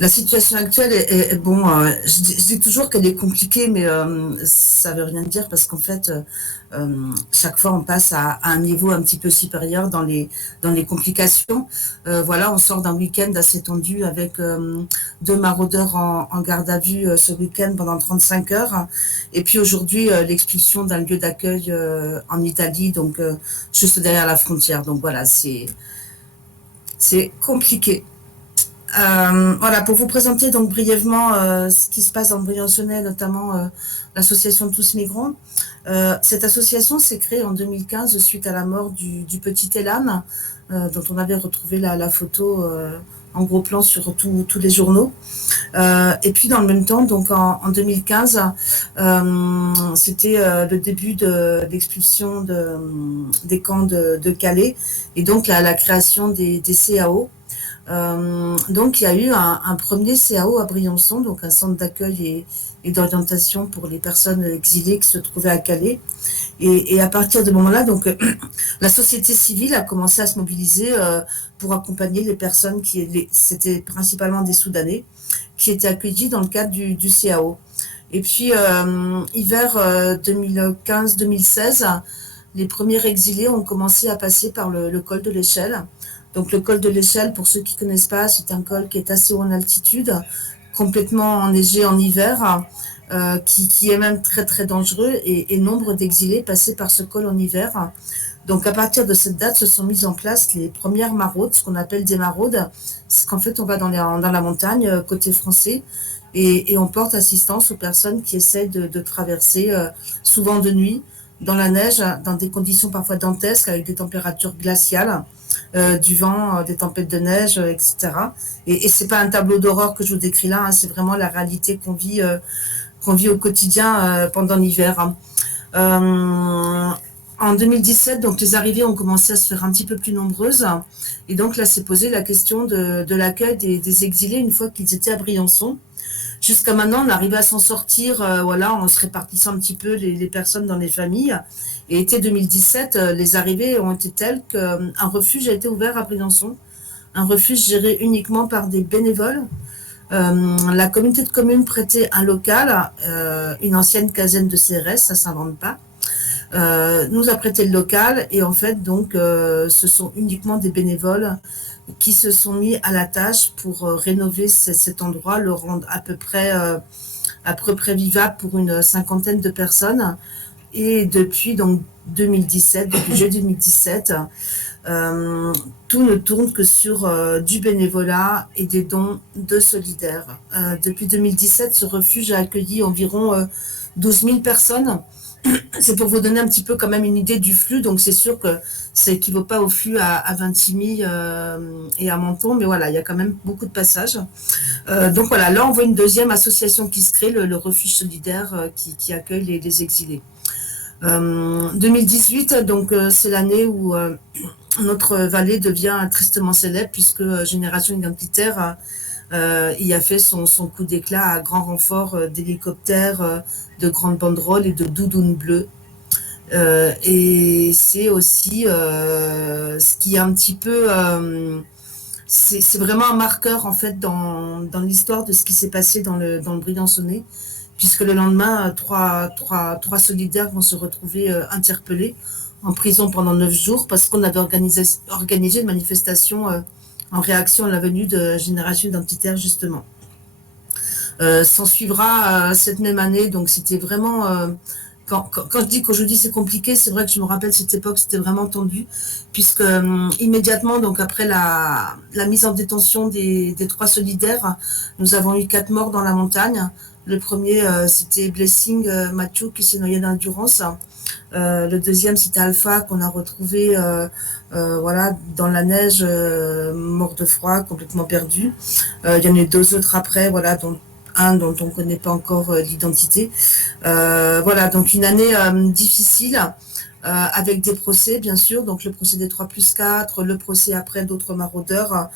La situation actuelle bon, je dis toujours qu'elle est compliquée, mais ça veut rien dire parce qu'en fait, chaque fois, on passe à un niveau un petit peu supérieur dans les complications. Voilà, on sort d'un week-end assez tendu avec deux maraudeurs en garde à vue ce week-end pendant 35 heures. Et puis aujourd'hui, l'expulsion d'un lieu d'accueil en Italie, donc juste derrière la frontière. Donc voilà, c'est compliqué. Voilà, pour vous présenter donc brièvement ce qui se passe dans le Briançonnais, notamment l'association Tous Migrants. Cette association s'est créée en 2015 suite à la mort du petit Elan, dont on avait retrouvé la photo en gros plan sur tous les journaux. Et puis dans le même temps, donc en 2015, c'était le début de l'expulsion des camps de Calais et donc la création des CAO. Donc, il y a eu un premier CAO à Briançon, donc un centre d'accueil et d'orientation pour les personnes exilées qui se trouvaient à Calais. Et à partir de ce moment-là, donc, la société civile a commencé à se mobiliser pour accompagner les personnes c'était principalement des Soudanais, qui étaient accueillis dans le cadre du CAO. Et puis, hiver 2015-2016, les premiers exilés ont commencé à passer par le col de l'Échelle. Donc le col de l'Échelle, pour ceux qui ne connaissent pas, c'est un col qui est assez haut en altitude, complètement enneigé en hiver, qui est même très très dangereux et nombre d'exilés passaient par ce col en hiver. Donc à partir de cette date se sont mises en place les premières maraudes, ce qu'on appelle des maraudes. C'est qu'en fait on va dans la montagne côté français et on porte assistance aux personnes qui essaient de traverser, souvent de nuit, dans la neige, dans des conditions parfois dantesques, avec des températures glaciales, du vent, des tempêtes de neige, etc. Et c'est pas un tableau d'horreur que je vous décris là, hein, c'est vraiment la réalité qu'on vit au quotidien pendant l'hiver. En 2017, donc les arrivées ont commencé à se faire un petit peu plus nombreuses. Et donc là, s'est posé la question de l'accueil des exilés une fois qu'ils étaient à Briançon. Jusqu'à maintenant, on arrivait à s'en sortir, voilà, en se répartissant un petit peu les personnes dans les familles. Et été 2017, les arrivées ont été telles qu'un refuge a été ouvert à Briançon, un refuge géré uniquement par des bénévoles. La communauté de communes prêtait un local, une ancienne caserne de CRS, ça s'invente pas. Nous a prêté le local et en fait donc ce sont uniquement des bénévoles qui se sont mis à la tâche pour rénover cet endroit, le rendre à peu près vivable pour une cinquantaine de personnes. Et depuis donc 2017, depuis juillet 2017, tout ne tourne que sur du bénévolat et des dons de solidaires. Depuis 2017, ce refuge a accueilli environ 12 000 personnes. C'est pour vous donner un petit peu quand même une idée du flux, donc c'est sûr que ça équivaut pas au flux à Vintimille et à Menton, mais voilà, il y a quand même beaucoup de passages. Donc voilà, là on voit une deuxième association qui se crée, le refuge solidaire qui accueille les exilés. 2018, donc c'est l'année où notre vallée devient tristement célèbre puisque Génération Identitaire y a fait son coup d'éclat à grand renfort d'hélicoptères, de grandes banderoles et de doudounes bleues. Et c'est aussi ce qui est un petit peu c'est vraiment un marqueur en fait dans l'histoire de ce qui s'est passé dans le Briançonnais, puisque le lendemain, trois solidaires vont se retrouver interpellés en prison pendant 9 jours parce qu'on avait organisé une manifestation en réaction à la venue de Génération Identitaire, justement. S'en suivra cette même année, donc c'était vraiment... quand je dis qu'aujourd'hui c'est compliqué, c'est vrai que je me rappelle cette époque, c'était vraiment tendu, puisque immédiatement, donc après la mise en détention des trois solidaires, nous avons eu 4 morts dans la montagne. Le premier, c'était Blessing Mathieu qui s'est noyé d'endurance. Le deuxième, c'était Alpha qu'on a retrouvé voilà, dans la neige, mort de froid, complètement perdu. Il y en a eu 2 autres après, voilà, dont un dont on ne connaît pas encore l'identité. Voilà, donc une année difficile, avec des procès, bien sûr, donc le procès des 3+4, le procès après d'autres maraudeurs,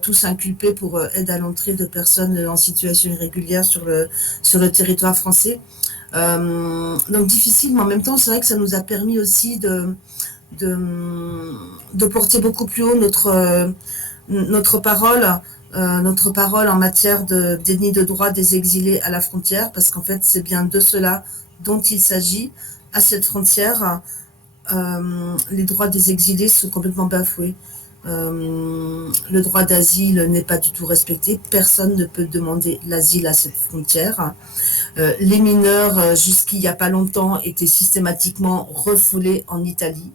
tous inculpés pour aide à l'entrée de personnes en situation irrégulière sur le territoire français. Donc difficile, mais en même temps, c'est vrai que ça nous a permis aussi de porter beaucoup plus haut notre parole, notre parole en matière de déni de droits des exilés à la frontière, parce qu'en fait, c'est bien de cela dont il s'agit. À cette frontière, les droits des exilés sont complètement bafoués. Le droit d'asile n'est pas du tout respecté. Personne ne peut demander l'asile à cette frontière. Les mineurs, jusqu'il n'y a pas longtemps, étaient systématiquement refoulés en Italie.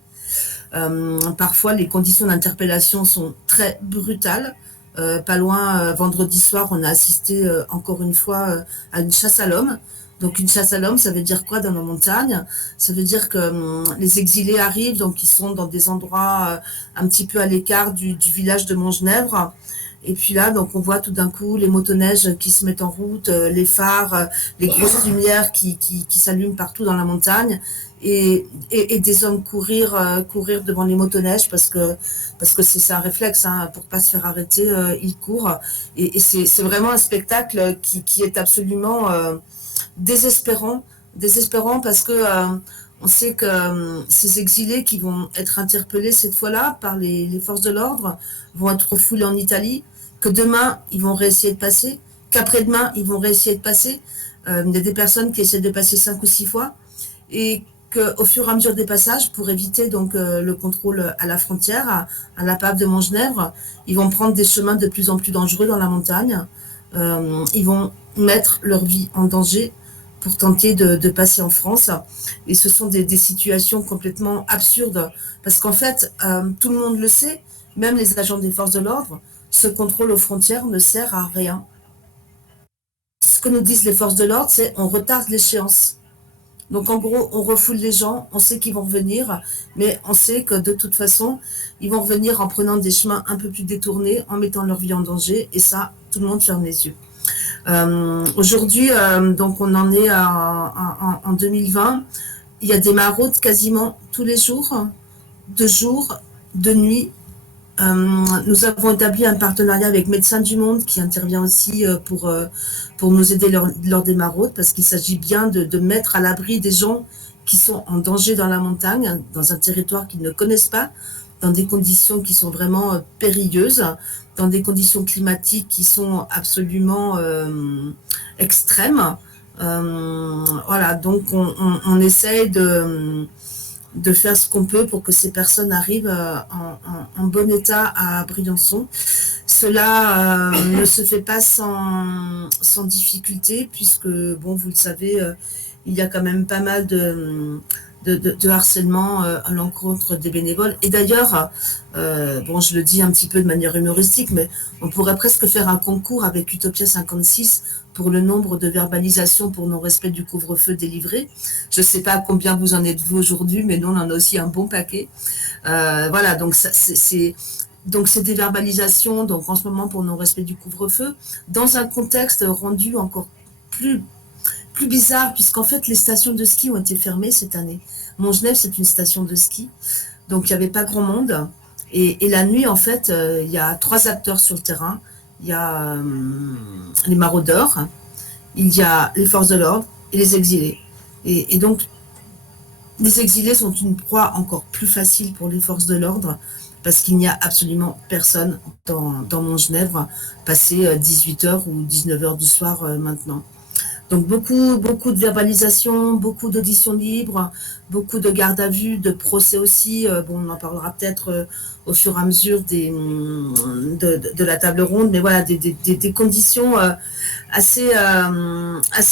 Parfois, les conditions d'interpellation sont très brutales. Pas loin, vendredi soir, on a assisté encore une fois à une chasse à l'homme. Donc une chasse à l'homme, ça veut dire quoi dans la montagne? Ça veut dire que les exilés arrivent, donc ils sont dans des endroits un petit peu à l'écart du village de Montgenèvre. Et puis là, donc on voit tout d'un coup les motoneiges qui se mettent en route, les phares, les grosses lumières qui s'allument partout dans la montagne, et des hommes courir devant les motoneiges parce que c'est un réflexe, hein, pour pas se faire arrêter, ils courent. Et c'est vraiment un spectacle qui est absolument désespérant, désespérant parce que on sait que ces exilés qui vont être interpellés cette fois-là par les forces de l'ordre vont être refoulés en Italie, que demain ils vont réessayer de passer, qu'après-demain ils vont réessayer de passer. Il y a des personnes qui essaient de passer 5 ou 6 fois, et qu'au fur et à mesure des passages, pour éviter donc le contrôle à la frontière, à la Pape de Montgenèvre, ils vont prendre des chemins de plus en plus dangereux dans la montagne. Ils vont mettre leur vie en danger pour tenter de passer en France. Et ce sont des situations complètement absurdes, parce qu'en fait, tout le monde le sait, même les agents des forces de l'ordre, ce contrôle aux frontières ne sert à rien. Ce que nous disent les forces de l'ordre, c'est on retarde l'échéance. Donc en gros, on refoule les gens, on sait qu'ils vont revenir, mais on sait que de toute façon, ils vont revenir en prenant des chemins un peu plus détournés, en mettant leur vie en danger, et ça, tout le monde ferme les yeux. Aujourd'hui, donc on en est en 2020, il y a des maraudes quasiment tous les jours, de jour, de nuit. Nous avons établi un partenariat avec Médecins du Monde qui intervient aussi pour nous aider lors des maraudes, parce qu'il s'agit bien de mettre à l'abri des gens qui sont en danger dans la montagne, dans un territoire qu'ils ne connaissent pas, dans des conditions qui sont vraiment périlleuses, dans des conditions climatiques qui sont absolument extrêmes. Voilà, donc on essaye de faire ce qu'on peut pour que ces personnes arrivent en bon état à Briançon. Cela ne se fait pas sans difficulté, puisque, bon, vous le savez, il y a quand même pas mal de harcèlement à l'encontre des bénévoles. Et d'ailleurs, bon, je le dis un petit peu de manière humoristique, mais on pourrait presque faire un concours avec Utopia 56 pour le nombre de verbalisations pour non-respect du couvre-feu délivré. Je ne sais pas combien vous en êtes vous aujourd'hui, mais nous, on en a aussi un bon paquet. Voilà, donc c'est des verbalisations, donc en ce moment pour non-respect du couvre-feu, dans un contexte rendu encore plus, plus bizarre, puisqu'en fait les stations de ski ont été fermées cette année. Montgenèvre, c'est une station de ski, donc il n'y avait pas grand monde. Et la nuit, en fait, il y a 3 acteurs sur le terrain. Il y a les maraudeurs, il y a les forces de l'ordre et les exilés. Et donc, les exilés sont une proie encore plus facile pour les forces de l'ordre, parce qu'il n'y a absolument personne dans Montgenèvre passé 18 h ou 19 h du soir maintenant. Donc beaucoup de verbalisation, beaucoup d'auditions libres, beaucoup de garde à vue, de procès aussi. Bon, on en parlera peut-être au fur et à mesure de la table ronde, mais voilà, des conditions assez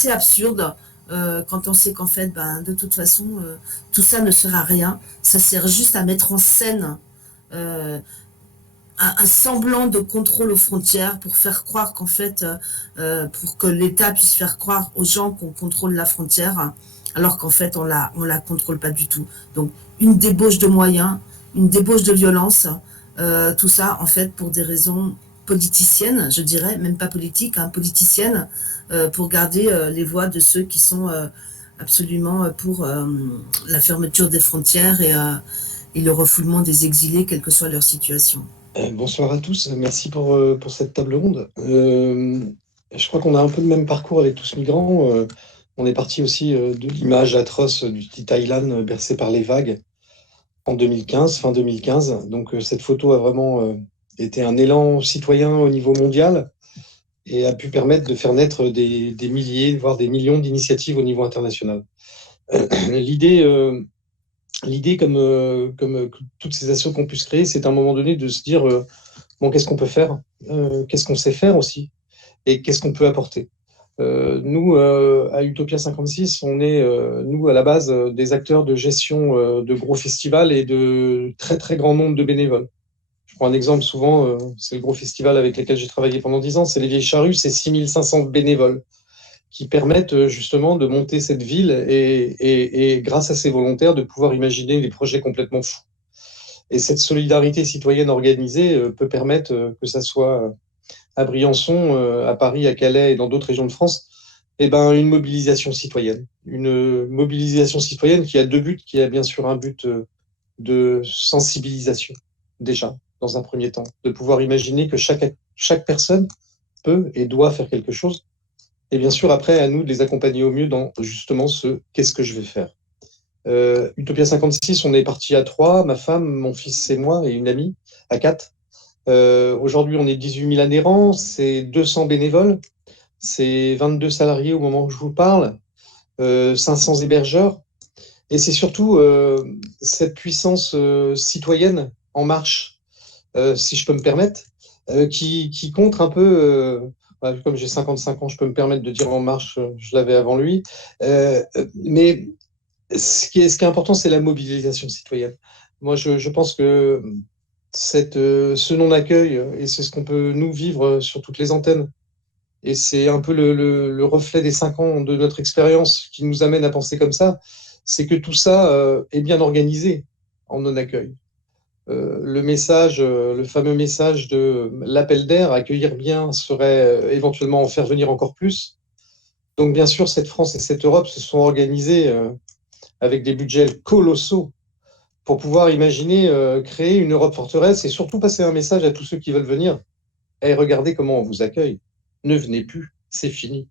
absurdes, quand on sait qu'en fait, ben, de toute façon, tout ça ne sert à rien. Ça sert juste à mettre en scène euh, un semblant de contrôle aux frontières, pour faire croire qu'en fait, pour que l'État puisse faire croire aux gens qu'on contrôle la frontière, alors qu'en fait, on la contrôle pas du tout. Donc, une débauche de moyens, une débauche de violence, tout ça, en fait, pour des raisons politiciennes, je dirais, même pas politiques, hein, politiciennes, pour garder les voix de ceux qui sont absolument pour la fermeture des frontières et le refoulement des exilés, quelle que soit leur situation. Bonsoir à tous, merci pour cette table ronde. Je crois qu'on a un peu le même parcours avec Tous Migrants. On est parti aussi de l'image atroce du Thaïlande bercé par les vagues en 2015, fin 2015. Donc cette photo a vraiment été un élan citoyen au niveau mondial et a pu permettre de faire naître des milliers, voire des millions d'initiatives au niveau international. L'idée, comme toutes ces assos qu'on pu se créer, c'est à un moment donné de se dire bon, qu'est-ce qu'on peut faire, qu'est-ce qu'on sait faire aussi, et qu'est-ce qu'on peut apporter. Nous, à Utopia 56, on est, nous, à la base, des acteurs de gestion de gros festivals et de très, très grand nombre de bénévoles. Je prends un exemple souvent, c'est le gros festival avec lequel j'ai travaillé pendant 10 ans, c'est les Vieilles Charrues, c'est 6500 bénévoles qui permettent justement de monter cette ville et grâce à ces volontaires, de pouvoir imaginer des projets complètement fous. Et cette solidarité citoyenne organisée peut permettre que ça soit à Briançon, à Paris, à Calais et dans d'autres régions de France, eh ben, une mobilisation citoyenne. Une mobilisation citoyenne qui a deux buts, qui a bien sûr un but de sensibilisation, déjà, dans un premier temps, de pouvoir imaginer que chaque personne peut et doit faire quelque chose. Et bien sûr, après, à nous de les accompagner au mieux dans justement ce qu'est-ce que je vais faire. Utopia 56, on est parti à 3, ma femme, mon fils et moi, et une amie, à 4. Aujourd'hui, on est 18 000 adhérents, c'est 200 bénévoles, c'est 22 salariés au moment où je vous parle, 500 hébergeurs. Et c'est surtout cette puissance citoyenne en marche, si je peux me permettre, qui contre un peu, comme j'ai 55 ans, je peux me permettre de dire en marche, je l'avais avant lui. Mais ce qui est important, c'est la mobilisation citoyenne. Moi, je pense que ce non-accueil, et c'est ce qu'on peut nous vivre sur toutes les antennes, et c'est un peu le reflet des 5 ans de notre expérience qui nous amène à penser comme ça, c'est que tout ça est bien organisé en non-accueil. Le fameux message de l'appel d'air, accueillir bien serait éventuellement en faire venir encore plus. Donc bien sûr, cette France et cette Europe se sont organisées avec des budgets colossaux pour pouvoir imaginer créer une Europe forteresse et surtout passer un message à tous ceux qui veulent venir. Et regardez comment on vous accueille. Ne venez plus, c'est fini.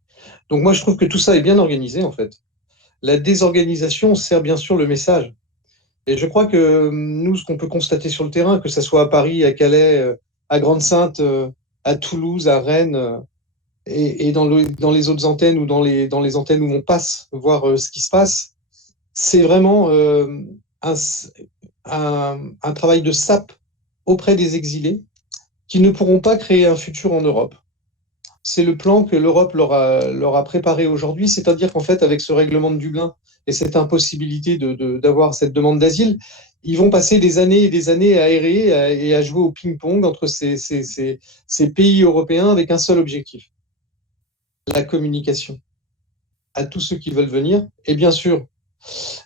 Donc moi, je trouve que tout ça est bien organisé, en fait. La désorganisation sert bien sûr le message. Et je crois que nous, ce qu'on peut constater sur le terrain, que ce soit à Paris, à Calais, à Grande-Sainte, à Toulouse, à Rennes, et dans les autres antennes ou dans les antennes où on passe, voir ce qui se passe, c'est vraiment un, un travail de sape auprès des exilés qui ne pourront pas créer un futur en Europe. C'est le plan que l'Europe leur a préparé aujourd'hui, c'est-à-dire qu'en fait, avec ce règlement de Dublin et cette impossibilité d'avoir cette demande d'asile, ils vont passer des années et des années à errer et à jouer au ping-pong entre ces pays européens avec un seul objectif, la communication à tous ceux qui veulent venir et bien sûr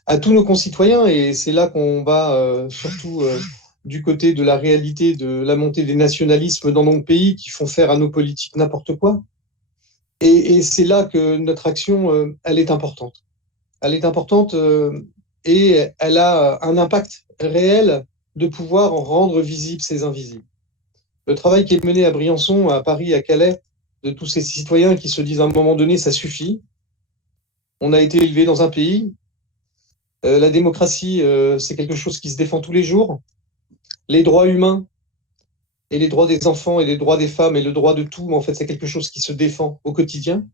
à tous nos concitoyens. Et c'est là qu'on va surtout du côté de la réalité de la montée des nationalismes dans nos pays qui font faire à nos politiques n'importe quoi. Et c'est là que notre action, elle est importante. Elle est importante et elle a un impact réel de pouvoir rendre visibles ces invisibles. Le travail qui est mené à Briançon, à Paris, à Calais, de tous ces citoyens qui se disent à un moment donné, ça suffit. On a été élevé dans un pays. La démocratie, c'est quelque chose qui se défend tous les jours. Les droits humains et les droits des enfants et les droits des femmes et le droit de tout, en fait, c'est quelque chose qui se défend au quotidien.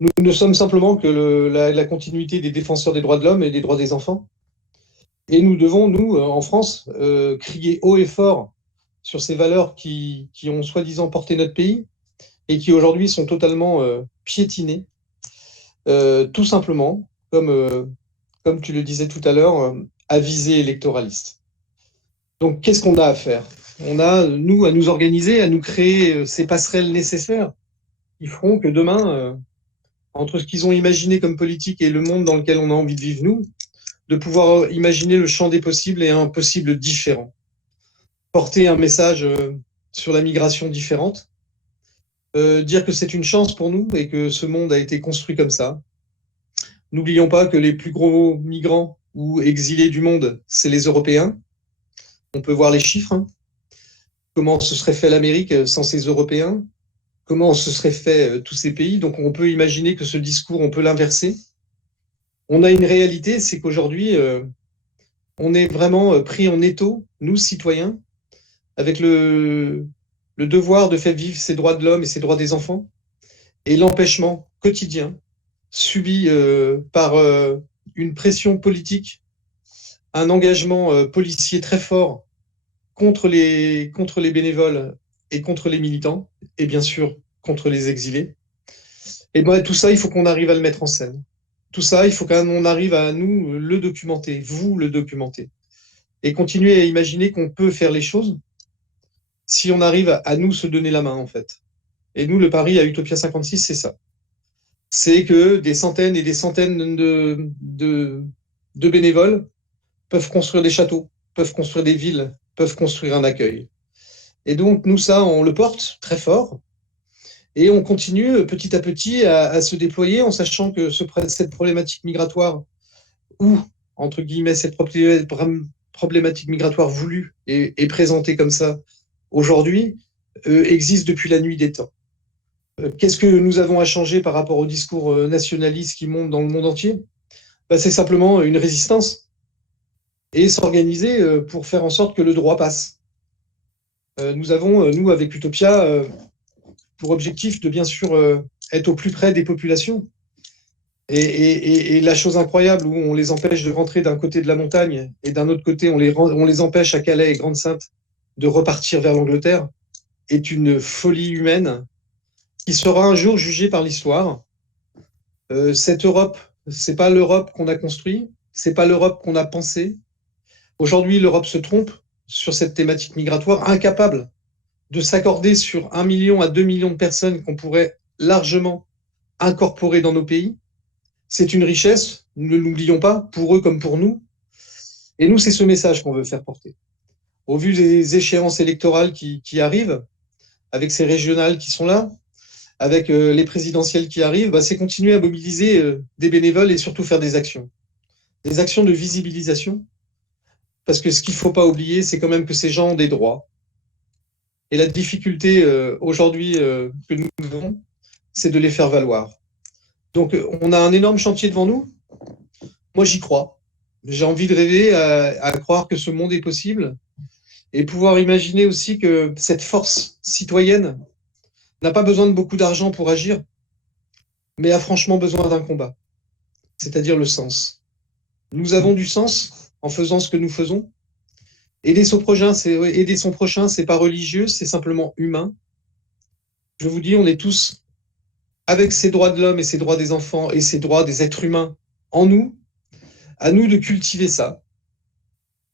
Nous ne sommes simplement que la continuité des défenseurs des droits de l'homme et des droits des enfants. Et nous devons, nous, en France, crier haut et fort sur ces valeurs qui ont soi-disant porté notre pays et qui aujourd'hui sont totalement piétinées, tout simplement, comme tu le disais tout à l'heure, à visée électoraliste. Donc, qu'est-ce qu'on a à faire? On a, nous, à nous organiser, à nous créer ces passerelles nécessaires qui feront que demain, entre ce qu'ils ont imaginé comme politique et le monde dans lequel on a envie de vivre, nous, de pouvoir imaginer le champ des possibles et un possible différent. Porter un message sur la migration différente, dire que c'est une chance pour nous et que ce monde a été construit comme ça. N'oublions pas que les plus gros migrants ou exilés du monde, c'est les Européens. On peut voir les chiffres. Hein. Comment se serait fait l'Amérique sans ces Européens? Comment se seraient fait tous ces pays? Donc on peut imaginer que ce discours, on peut l'inverser. On a une réalité, c'est qu'aujourd'hui, on est vraiment pris en étau, nous, citoyens, avec le devoir de faire vivre ces droits de l'homme et ces droits des enfants, et l'empêchement quotidien subi par une pression politique, un engagement policier très fort contre les bénévoles et contre les militants, et bien sûr contre les exilés. Et ben, tout ça, il faut qu'on arrive à le mettre en scène. Tout ça, il faut qu'on arrive à nous le documenter, vous le documenter, et continuer à imaginer qu'on peut faire les choses si on arrive à nous se donner la main, en fait. Et nous, le pari à Utopia 56, c'est ça. C'est que des centaines et des centaines de bénévoles peuvent construire des châteaux, peuvent construire des villes, peuvent construire un accueil. Et donc, nous, ça, on le porte très fort. Et on continue petit à petit à se déployer en sachant que cette problématique migratoire, ou, entre guillemets, cette problématique migratoire voulue et présentée comme ça aujourd'hui, existe depuis la nuit des temps. Qu'est-ce que nous avons à changer par rapport au discours nationaliste qui monte dans le monde entier? Ben, c'est simplement une résistance et s'organiser pour faire en sorte que le droit passe. Nous avons, nous, avec Utopia, pour objectif de bien sûr être au plus près des populations. Et la chose incroyable où on les empêche de rentrer d'un côté de la montagne et d'un autre côté on les empêche à Calais et Grande-Synthe de repartir vers l'Angleterre est une folie humaine qui sera un jour jugée par l'histoire. Cette Europe, c'est pas l'Europe qu'on a construite, c'est pas l'Europe qu'on a pensée. Aujourd'hui, l'Europe se trompe sur cette thématique migratoire, incapable de s'accorder sur 1 million à 2 millions de personnes qu'on pourrait largement incorporer dans nos pays. C'est une richesse, ne l'oublions pas, pour eux comme pour nous. Et nous, c'est ce message qu'on veut faire porter. Au vu des échéances électorales qui arrivent, avec ces régionales qui sont là, avec les présidentielles qui arrivent, bah, c'est continuer à mobiliser des bénévoles et surtout faire des actions de visibilisation. Parce que ce qu'il ne faut pas oublier, c'est quand même que ces gens ont des droits. Et la difficulté aujourd'hui que nous avons, c'est de les faire valoir. Donc, on a un énorme chantier devant nous. Moi, j'y crois. J'ai envie de rêver à croire que ce monde est possible et pouvoir imaginer aussi que cette force citoyenne n'a pas besoin de beaucoup d'argent pour agir, mais a franchement besoin d'un combat, c'est-à-dire le sens. Nous avons du sens en faisant ce que nous faisons. Aider son prochain, c'est pas religieux, c'est simplement humain. Je vous dis, on est tous avec ces droits de l'homme et ces droits des enfants et ces droits des êtres humains en nous, à nous de cultiver ça,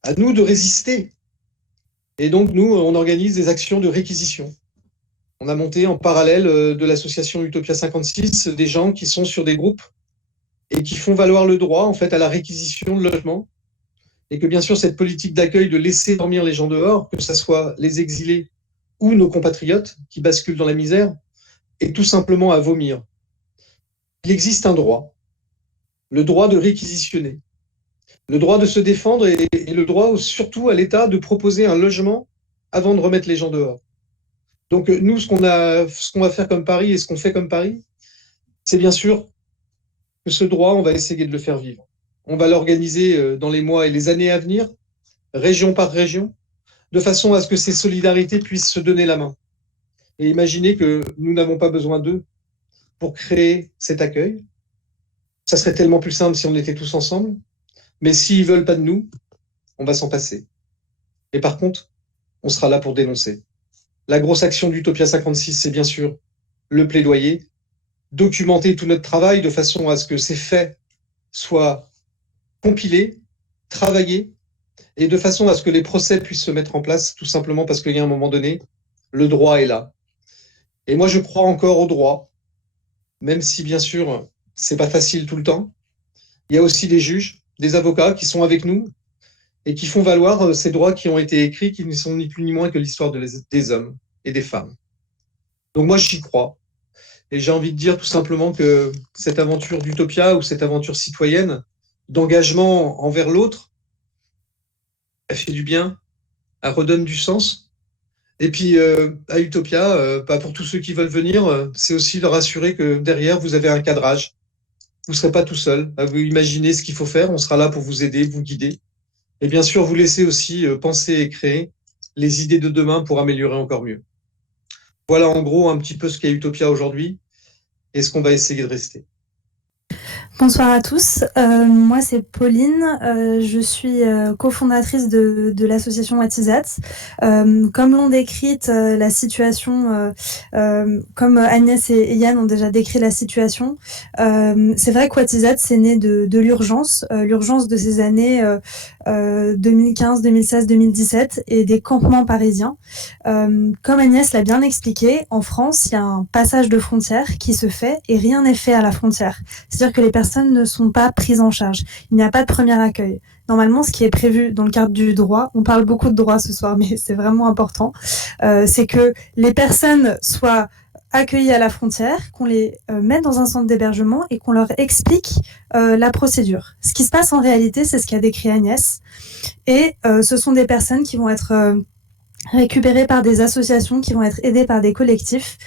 à nous de résister. Et donc, nous, on organise des actions de réquisition. On a monté en parallèle de l'association Utopia 56 des gens qui sont sur des groupes et qui font valoir le droit, en fait, à la réquisition de logement. Et que, bien sûr, cette politique d'accueil de laisser dormir les gens dehors, que ce soit les exilés ou nos compatriotes qui basculent dans la misère, est tout simplement à vomir. Il existe un droit, le droit de réquisitionner, le droit de se défendre et le droit surtout à l'État de proposer un logement avant de remettre les gens dehors. Donc nous, ce qu'on va faire comme pari et ce qu'on fait comme pari, c'est bien sûr que ce droit, on va essayer de le faire vivre. On va l'organiser dans les mois et les années à venir, région par région, de façon à ce que ces solidarités puissent se donner la main. Et imaginer que nous n'avons pas besoin d'eux pour créer cet accueil. Ça serait tellement plus simple si on était tous ensemble. Mais s'ils ne veulent pas de nous, on va s'en passer. Et par contre, on sera là pour dénoncer. La grosse action d'Utopia 56, c'est bien sûr le plaidoyer, documenter tout notre travail de façon à ce que ces faits soient compilés, travaillés, et de façon à ce que les procès puissent se mettre en place, tout simplement parce qu'il y a un moment donné, le droit est là. Et moi, je crois encore au droit, même si, bien sûr, c'est pas facile tout le temps. Il y a aussi des juges, des avocats qui sont avec nous et qui font valoir ces droits qui ont été écrits, qui ne sont ni plus ni moins que l'histoire des hommes et des femmes. Donc moi, j'y crois. Et j'ai envie de dire tout simplement que cette aventure d'Utopia ou cette aventure citoyenne, d'engagement envers l'autre, elle fait du bien, elle redonne du sens. Et puis à Utopia, pour tous ceux qui veulent venir, c'est aussi leur assurer que derrière, vous avez un cadrage. Vous ne serez pas tout seul à vous imaginer ce qu'il faut faire. On sera là pour vous aider, vous guider. Et bien sûr, vous laisser aussi penser et créer les idées de demain pour améliorer encore mieux. Voilà en gros un petit peu ce qu'est Utopia aujourd'hui et ce qu'on va essayer de rester. Bonsoir à tous, moi c'est Pauline, je suis cofondatrice de l'association What is That. Comme l'ont décrite la situation, comme Agnès et Yann ont déjà décrit la situation, c'est vrai que What is That c'est né de l'urgence de ces années 2015, 2016, 2017 et des campements parisiens. Comme Agnès l'a bien expliqué, en France il y a un passage de frontière qui se fait et rien n'est fait à la frontière. C'est-à-dire que les personnes ne sont pas prises en charge. Il n'y a pas de premier accueil. Normalement, ce qui est prévu dans le cadre du droit, on parle beaucoup de droit ce soir, mais c'est vraiment important, c'est que les personnes soient accueillies à la frontière, qu'on les mette dans un centre d'hébergement et qu'on leur explique la procédure. Ce qui se passe en réalité, c'est ce qu'a décrit Agnès. Et ce sont des personnes qui vont être récupérées par des associations, qui vont être aidées par des collectifs,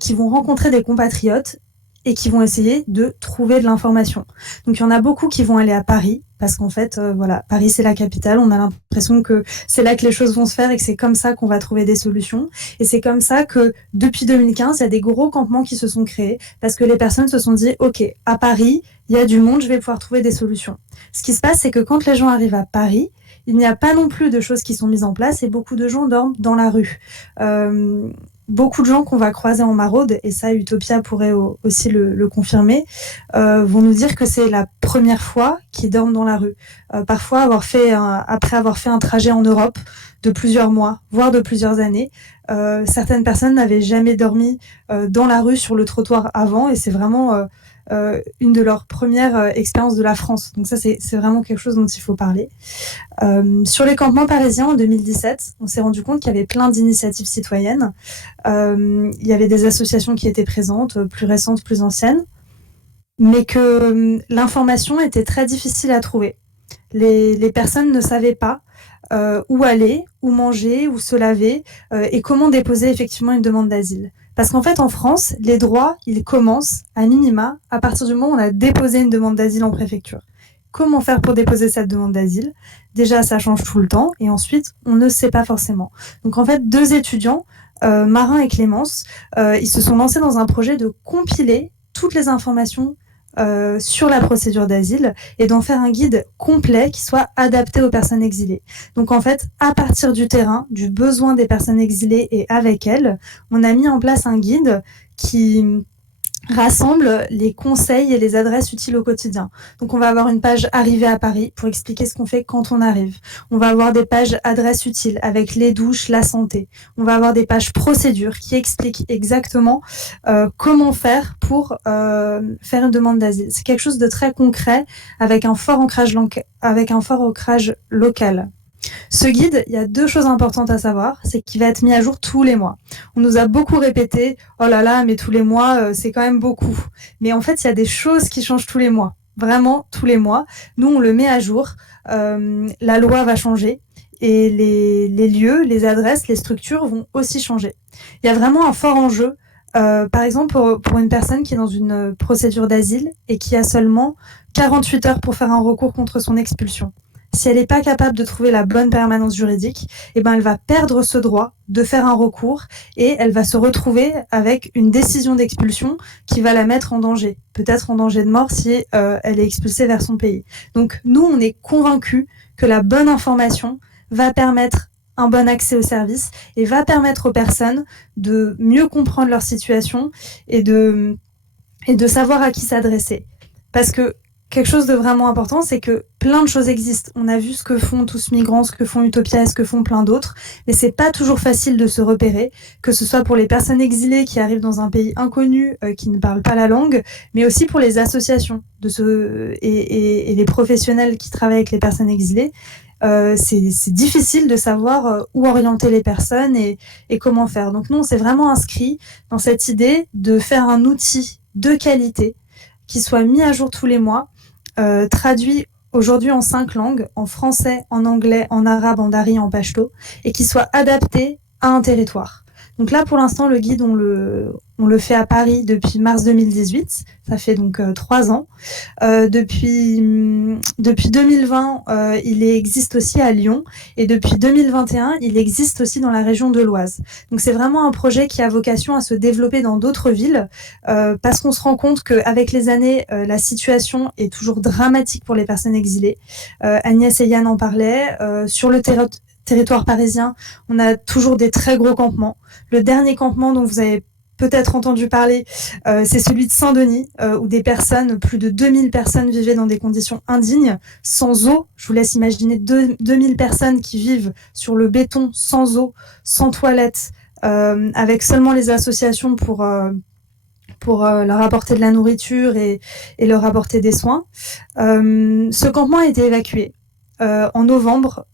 qui vont rencontrer des compatriotes et qui vont essayer de trouver de l'information. Donc il y en a beaucoup qui vont aller à Paris, parce qu'en fait, voilà, Paris c'est la capitale, on a l'impression que c'est là que les choses vont se faire et que c'est comme ça qu'on va trouver des solutions. Et c'est comme ça que depuis 2015, il y a des gros campements qui se sont créés, parce que les personnes se sont dit, ok, à Paris, il y a du monde, je vais pouvoir trouver des solutions. Ce qui se passe, c'est que quand les gens arrivent à Paris, il n'y a pas non plus de choses qui sont mises en place et beaucoup de gens dorment dans la rue. Beaucoup de gens qu'on va croiser en maraude, et ça Utopia pourrait aussi le confirmer, vont nous dire que c'est la première fois qu'ils dorment dans la rue. Parfois après avoir fait un trajet en Europe de plusieurs mois, voire de plusieurs années, certaines personnes n'avaient jamais dormi dans la rue sur le trottoir avant, et c'est vraiment une de leurs premières expériences de la France. Donc ça c'est vraiment quelque chose dont il faut parler. Sur les campements parisiens en 2017, on s'est rendu compte qu'il y avait plein d'initiatives citoyennes. Il y avait des associations qui étaient présentes, plus récentes, plus anciennes, mais que l'information était très difficile à trouver. Les personnes ne savaient pas où aller, où manger, où se laver et comment déposer effectivement une demande d'asile. Parce qu'en fait, en France, les droits, ils commencent à minima à partir du moment où on a déposé une demande d'asile en préfecture. Comment faire pour déposer cette demande d'asile? Déjà, ça change tout le temps, et ensuite, on ne sait pas forcément. Donc en fait, deux étudiants, Marin et Clémence, ils se sont lancés dans un projet de compiler toutes les informations sur la procédure d'asile et d'en faire un guide complet qui soit adapté aux personnes exilées. Donc en fait, à partir du terrain, du besoin des personnes exilées et avec elles, on a mis en place un guide qui rassemble les conseils et les adresses utiles au quotidien. Donc on va avoir une page arrivée à Paris pour expliquer ce qu'on fait quand on arrive. On va avoir des pages adresses utiles avec les douches, la santé. On va avoir des pages procédures qui expliquent exactement comment faire pour faire une demande d'asile. C'est quelque chose de très concret avec un fort ancrage local. Ce guide, il y a deux choses importantes à savoir, c'est qu'il va être mis à jour tous les mois. On nous a beaucoup répété, oh là là, mais tous les mois, c'est quand même beaucoup. Mais en fait, il y a des choses qui changent tous les mois, vraiment tous les mois. Nous, on le met à jour, la loi va changer et les lieux, les adresses, les structures vont aussi changer. Il y a vraiment un fort enjeu. Par exemple, pour une personne qui est dans une procédure d'asile et qui a seulement 48 heures pour faire un recours contre son expulsion. Si elle n'est pas capable de trouver la bonne permanence juridique, eh ben elle va perdre ce droit de faire un recours et elle va se retrouver avec une décision d'expulsion qui va la mettre en danger, peut-être en danger de mort si elle est expulsée vers son pays. Donc nous, on est convaincus que la bonne information va permettre un bon accès aux services et va permettre aux personnes de mieux comprendre leur situation et de savoir à qui s'adresser. Parce que quelque chose de vraiment important, c'est que plein de choses existent. On a vu ce que font Tous Migrants, ce que font Utopia, ce que font plein d'autres, mais c'est pas toujours facile de se repérer, que ce soit pour les personnes exilées qui arrivent dans un pays inconnu, qui ne parlent pas la langue, mais aussi pour les associations et les professionnels qui travaillent avec les personnes exilées. C'est difficile de savoir où orienter les personnes et comment faire. Donc nous, on s'est vraiment inscrit dans cette idée de faire un outil de qualité qui soit mis à jour tous les mois, traduit aujourd'hui en 5 langues, en français, en anglais, en arabe, en dari, en pachto, et qui soit adapté à un territoire. Donc là, pour l'instant, le guide, on le fait à Paris depuis mars 2018. Ça fait donc 3 ans. Depuis 2020, il existe aussi à Lyon. Et depuis 2021, il existe aussi dans la région de l'Oise. Donc c'est vraiment un projet qui a vocation à se développer dans d'autres villes, parce qu'on se rend compte qu'avec les années, la situation est toujours dramatique pour les personnes exilées. Agnès et Yann en parlaient. Sur le territoire parisien, on a toujours des très gros campements. Le dernier campement dont vous avez peut-être entendu parler, c'est celui de Saint-Denis, où plus de 2000 personnes vivaient dans des conditions indignes, sans eau. Je vous laisse imaginer 2000 personnes qui vivent sur le béton, sans eau, sans toilette, avec seulement les associations pour leur apporter de la nourriture et leur apporter des soins. Ce campement a été évacué en novembre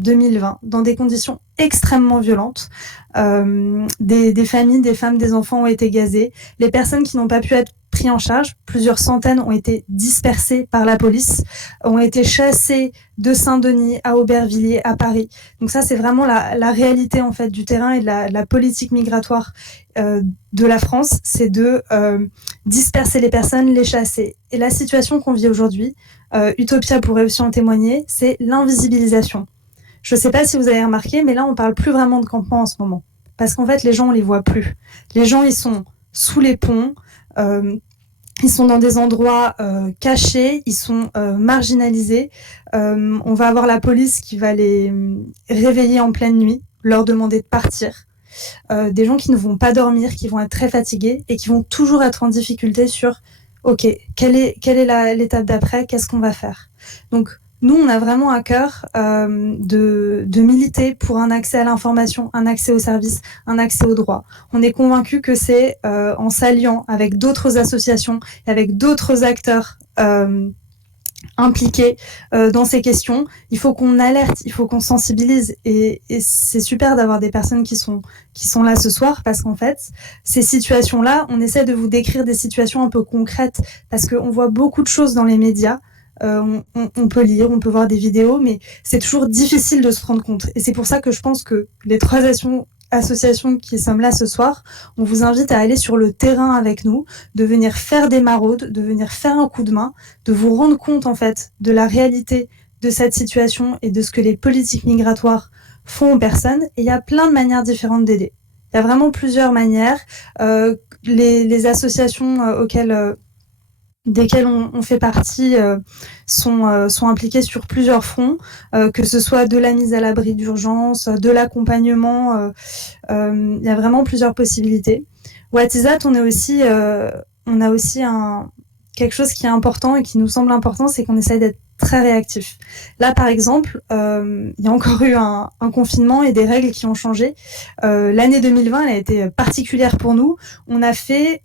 2020, dans des conditions extrêmement violentes. Des familles, des femmes, des enfants ont été gazés. Les personnes qui n'ont pas pu être prises en charge, plusieurs centaines ont été dispersées par la police, ont été chassées de Saint-Denis à Aubervilliers, à Paris. Donc ça, c'est vraiment la réalité en fait du terrain et de la politique migratoire de la France, c'est de disperser les personnes, les chasser. Et la situation qu'on vit aujourd'hui, Utopia pourrait aussi en témoigner, c'est l'invisibilisation. Je ne sais pas si vous avez remarqué, mais là, on ne parle plus vraiment de campement en ce moment. Parce qu'en fait, les gens, on ne les voit plus. Les gens, ils sont sous les ponts, ils sont dans des endroits cachés, ils sont marginalisés. On va avoir la police qui va les réveiller en pleine nuit, leur demander de partir. Des gens qui ne vont pas dormir, qui vont être très fatigués et qui vont toujours être en difficulté sur ok, quelle est l'étape d'après, qu'est-ce qu'on va faire. Donc nous, on a vraiment à cœur de militer pour un accès à l'information, un accès aux services, un accès aux droits. On est convaincus que c'est en s'alliant avec d'autres associations et avec d'autres acteurs impliqués dans ces questions. Il faut qu'on alerte, il faut qu'on sensibilise et c'est super d'avoir des personnes qui sont là ce soir parce qu'en fait, ces situations-là, on essaie de vous décrire des situations un peu concrètes parce qu'on voit beaucoup de choses dans les médias. On peut lire, on peut voir des vidéos, mais c'est toujours difficile de se rendre compte. Et c'est pour ça que je pense que les 3 associations qui sommes là ce soir, on vous invite à aller sur le terrain avec nous, de venir faire des maraudes, de venir faire un coup de main, de vous rendre compte en fait de la réalité de cette situation et de ce que les politiques migratoires font aux personnes. Et il y a plein de manières différentes d'aider. Il y a vraiment plusieurs manières. Les associations desquelles on fait partie sont impliquées sur plusieurs fronts, que ce soit de la mise à l'abri d'urgence, de l'accompagnement. Il y a vraiment plusieurs possibilités. Watizat, on a aussi quelque chose qui est important et qui nous semble important, c'est qu'on essaye d'être très réactif. Là, par exemple, il y a encore eu un confinement et des règles qui ont changé. L'année 2020, elle a été particulière pour nous. On a fait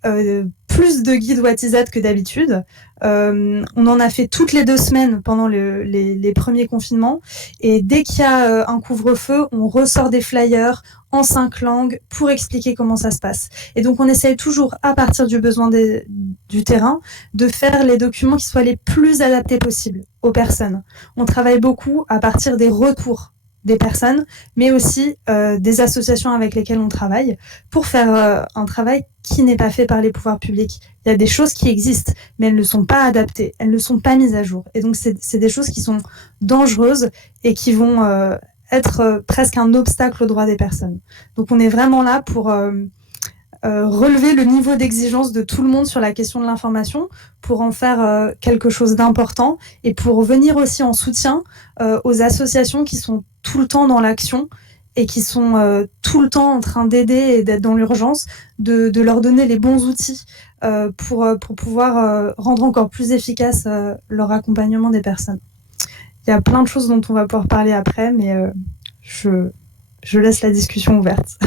plus de guides Watizat que d'habitude. On en a fait toutes les 2 semaines pendant les premiers confinements. Et dès qu'il y a un couvre-feu, on ressort des flyers en 5 langues pour expliquer comment ça se passe. Et donc, on essaye toujours, à partir du besoin du terrain, de faire les documents qui soient les plus adaptés possibles aux personnes. On travaille beaucoup à partir des retours des personnes, mais aussi des associations avec lesquelles on travaille pour faire un travail qui n'est pas fait par les pouvoirs publics. Il y a des choses qui existent, mais elles ne sont pas adaptées, elles ne sont pas mises à jour. Et donc, c'est des choses qui sont dangereuses et qui vont être presque un obstacle aux droits des personnes. Donc, on est vraiment là pour relever le niveau d'exigence de tout le monde sur la question de l'information, pour en faire quelque chose d'important et pour venir aussi en soutien aux associations qui sont tout le temps dans l'action et qui sont tout le temps en train d'aider et d'être dans l'urgence, de leur donner les bons outils pour pouvoir rendre encore plus efficace leur accompagnement des personnes. Il y a plein de choses dont on va pouvoir parler après, mais je laisse la discussion ouverte.